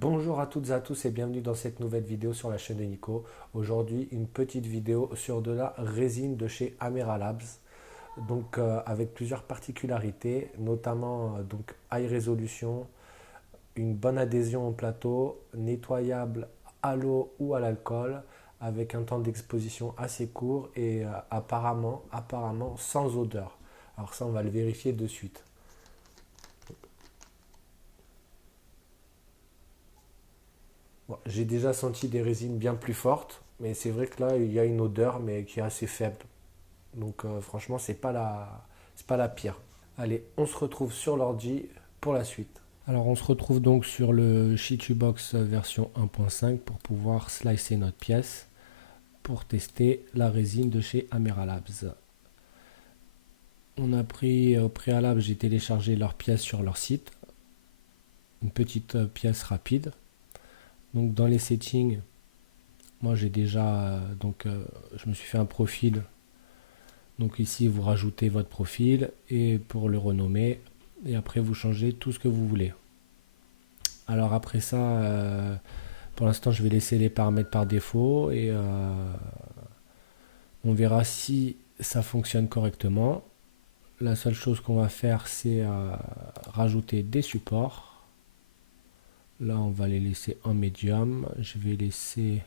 Bonjour à toutes et à tous et bienvenue dans cette nouvelle vidéo sur la chaîne de Nico. Aujourd'hui, une petite vidéo sur de la résine de chez Amera Labs. Avec plusieurs particularités, notamment high résolution, une bonne adhésion au plateau, nettoyable à l'eau ou à l'alcool, avec un temps d'exposition assez court et apparemment sans odeur. Alors ça, on va le vérifier de suite. Bon, j'ai déjà senti des résines bien plus fortes, mais c'est vrai que là, il y a une odeur, mais qui est assez faible. Franchement, c'est pas la pire. Allez, on se retrouve sur l'ordi pour la suite. Alors on se retrouve donc sur le Shitubox version 1.5 pour pouvoir slicer notre pièce pour tester la résine de chez Amera Labs. On a pris au préalable, j'ai téléchargé leur pièce sur leur site, une petite pièce rapide. Donc dans les settings, moi j'ai déjà je me suis fait un profil. Donc ici vous rajoutez votre profil et pour le renommer et après vous changez tout ce que vous voulez. Alors après ça, pour l'instant je vais laisser les paramètres par défaut et on verra si ça fonctionne correctement. La seule chose qu'on va faire c'est rajouter des supports. Là on va les laisser en médium. Je vais laisser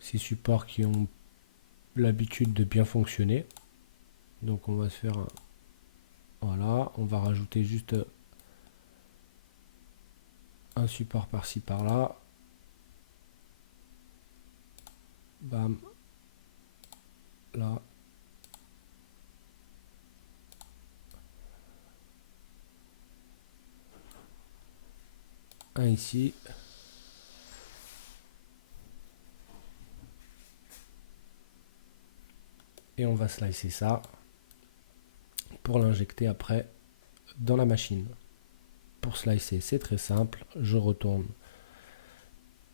ces supports qui ont l'habitude de bien fonctionner. Donc on va se faire un... Voilà, on va rajouter juste un support par-ci par-là. Bam. Là. Un ici. Et on va slicer ça pour l'injecter après dans la machine. Pour slicer, c'est très simple. Je retourne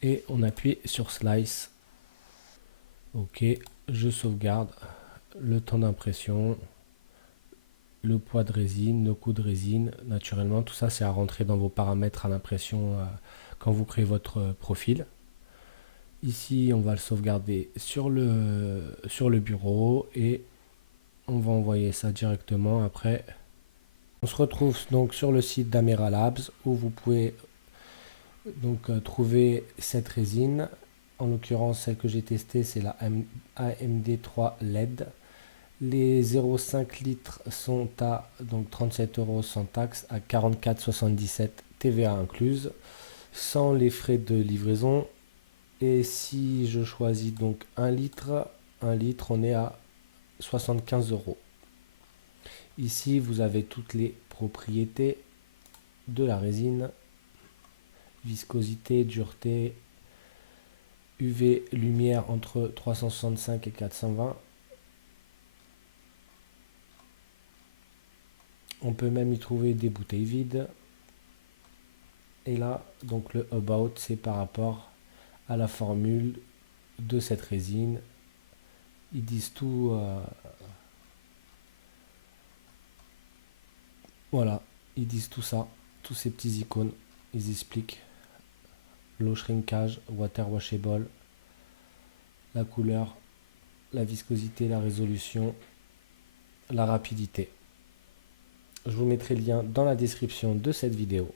et on appuie sur Slice. Ok, je sauvegarde le temps d'impression, le poids de résine, le coût de résine. Naturellement, tout ça, c'est à rentrer dans vos paramètres à l'impression quand vous créez votre profil. Ici, on va le sauvegarder sur le bureau et on va envoyer ça directement après. On se retrouve donc sur le site d'Amera Labs où vous pouvez trouver cette résine. En l'occurrence, celle que j'ai testée, c'est la AMD3 LED. Les 0,5 litres sont à 37 euros sans taxe, à 44,77 TVA incluse, sans les frais de livraison. Et si je choisis donc 1 litre, on est à 75 euros. Ici, vous avez toutes les propriétés de la résine: viscosité, dureté, UV, lumière entre 365 et 420. On peut même y trouver des bouteilles vides. Et là, donc le About, c'est par rapport à la formule de cette résine. Ils disent tout. Voilà, ils disent tout ça, tous ces petits icônes. Ils expliquent low shrinkage, water washable, la couleur, la viscosité, la résolution, la rapidité. Je vous mettrai le lien dans la description de cette vidéo.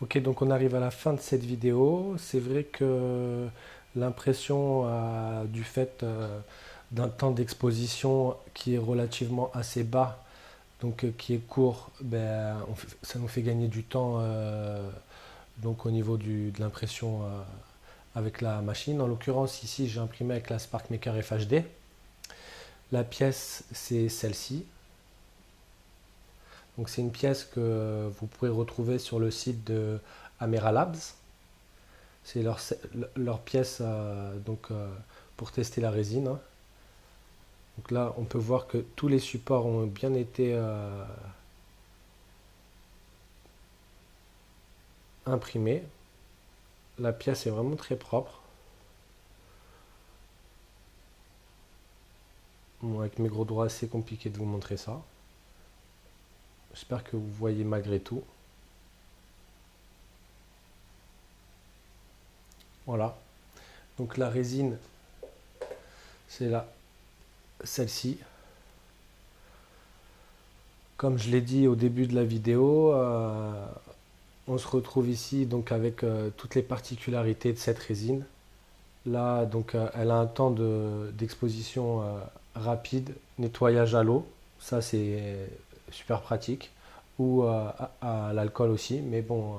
Ok, donc on arrive à la fin de cette vidéo. C'est vrai que l'impression du fait d'un temps d'exposition qui est relativement assez bas, qui est court, ça nous fait gagner du temps au niveau de l'impression avec la machine. En l'occurrence, ici, j'ai imprimé avec la SparkMaker FHD. La pièce, c'est celle-ci. Donc c'est une pièce que vous pourrez retrouver sur le site de Amera Labs. C'est leur pièce pour tester la résine. Donc là, on peut voir que tous les supports ont bien été imprimés. La pièce est vraiment très propre. Bon, avec mes gros doigts, c'est compliqué de vous montrer ça. J'espère que vous voyez malgré tout. Voilà. Donc la résine, c'est là, celle-ci. Comme je l'ai dit au début de la vidéo, on se retrouve ici donc avec toutes les particularités de cette résine. Là, donc, elle a un temps d'exposition rapide, nettoyage à l'eau, ça c'est super pratique, ou à l'alcool aussi. Mais bon,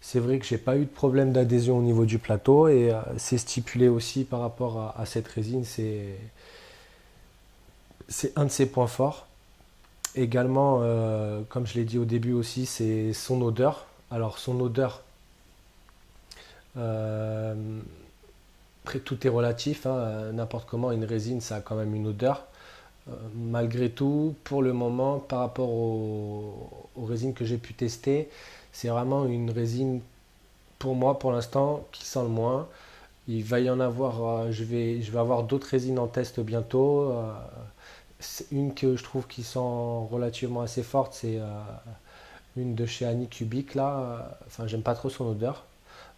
c'est vrai que j'ai pas eu de problème d'adhésion au niveau du plateau et c'est stipulé aussi par rapport à cette résine, c'est un de ses points forts. Également, comme je l'ai dit au début aussi, c'est son odeur. Alors son odeur, euh, après tout est relatif, hein, n'importe comment, une résine, ça a quand même une odeur. Malgré tout, pour le moment, par rapport aux résines que j'ai pu tester, c'est vraiment une résine, pour moi, pour l'instant, qui sent le moins. Il va y en avoir, je vais avoir d'autres résines en test bientôt. Une que je trouve qui sent relativement assez forte, c'est une de chez Annie Cubic là. Enfin, j'aime pas trop son odeur.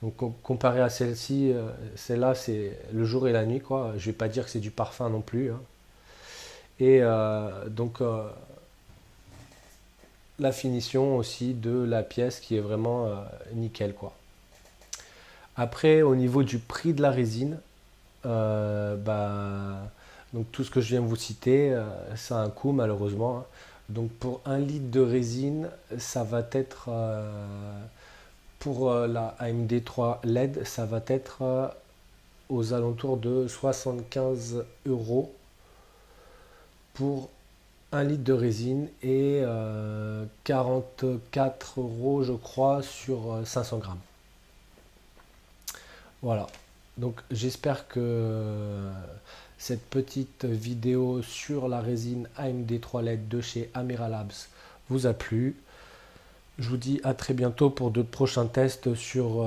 Donc comparé à celle-ci, celle-là c'est le jour et la nuit quoi. Je vais pas dire que c'est du parfum non plus, hein. Et donc la finition aussi de la pièce qui est vraiment nickel quoi. Après au niveau du prix de la résine, bah donc tout ce que je viens de vous citer, ça a un coût malheureusement, hein. Donc pour un litre de résine, ça va être pour la AMD 3 LED, ça va être aux alentours de 75 euros pour un litre de résine et 44 euros, je crois, sur 500 grammes. Voilà. Donc j'espère que cette petite vidéo sur la résine AMD 3 LED de chez Amira Labs vous a plu. Je vous dis à très bientôt pour de prochains tests sur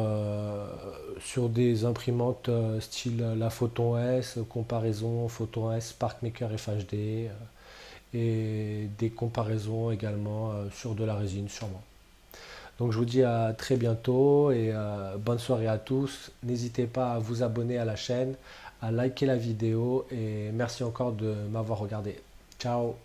des imprimantes style la Photon S, comparaison Photon S, ParkMaker FHD et des comparaisons également sur de la résine sûrement. Donc je vous dis à très bientôt et bonne soirée à tous. N'hésitez pas à vous abonner à la chaîne, à liker la vidéo et merci encore de m'avoir regardé. Ciao!